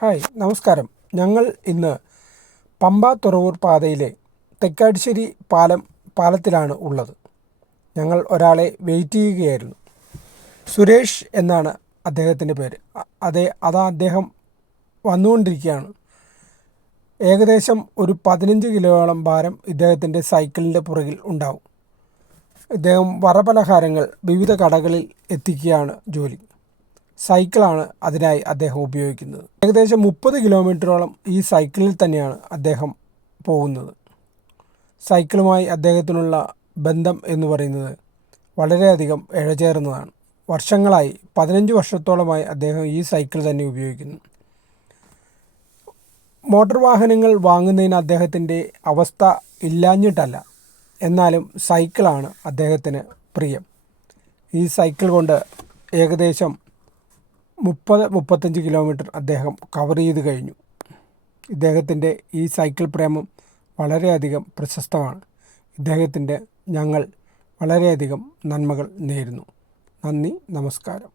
Hi നമസ്കാരം. ഞങ്ങൾ ഇന്ന് പമ്പ തുറവൂർ പാതയിലെ തെക്കാട്ടുശ്ശേരി പാലത്തിലാണ് ഉള്ളത്. ഞങ്ങൾ ഒരാളെ വെയിറ്റ് ചെയ്യുകയായിരുന്നു. സുരേഷ് എന്നാണ് അദ്ദേഹത്തിൻ്റെ പേര്. അദ്ദേഹം വന്നുകൊണ്ടിരിക്കുകയാണ്. ഏകദേശം ഒരു 15 കിലോയോളം ഭാരം ഇദ്ദേഹത്തിൻ്റെ സൈക്കിളിൻ്റെ പുറകിൽ ഉണ്ടാവും. ഇദ്ദേഹം വറപലഹാരങ്ങൾ വിവിധ കടകളിൽ എത്തിക്കുകയാണ് ജോലി. സൈക്കിളാണ് അതിനായി അദ്ദേഹം ഉപയോഗിക്കുന്നത്. ഏകദേശം 30 കിലോമീറ്ററോളം ഈ സൈക്കിളിൽ തന്നെയാണ് അദ്ദേഹം പോകുന്നത്. സൈക്കിളുമായി അദ്ദേഹത്തിനുള്ള ബന്ധം എന്ന് പറയുന്നത് വളരെയധികം ഇഴചേർന്നതാണ്. വർഷങ്ങളായി 15 വർഷത്തോളമായി അദ്ദേഹം ഈ സൈക്കിൾ തന്നെ ഉപയോഗിക്കുന്നു. മോട്ടോർ വാഹനങ്ങൾ വാങ്ങുന്നതിന് അദ്ദേഹത്തിൻ്റെ അവസ്ഥ ഇല്ലാഞ്ഞിട്ടല്ല, എന്നാലും സൈക്കിളാണ് അദ്ദേഹത്തിന് പ്രിയം. ഈ സൈക്കിൾ കൊണ്ട് ഏകദേശം 30-35 കിലോമീറ്റർ അദ്ദേഹം കവർ ചെയ്ത് കഴിഞ്ഞു. ഇദ്ദേഹത്തിൻ്റെ ഈ സൈക്കിൾ പ്രേമം വളരെയധികം പ്രശസ്തമാണ്. ഞങ്ങൾ വളരെയധികം നന്മകൾ നേരുന്നു. നന്ദി, നമസ്കാരം.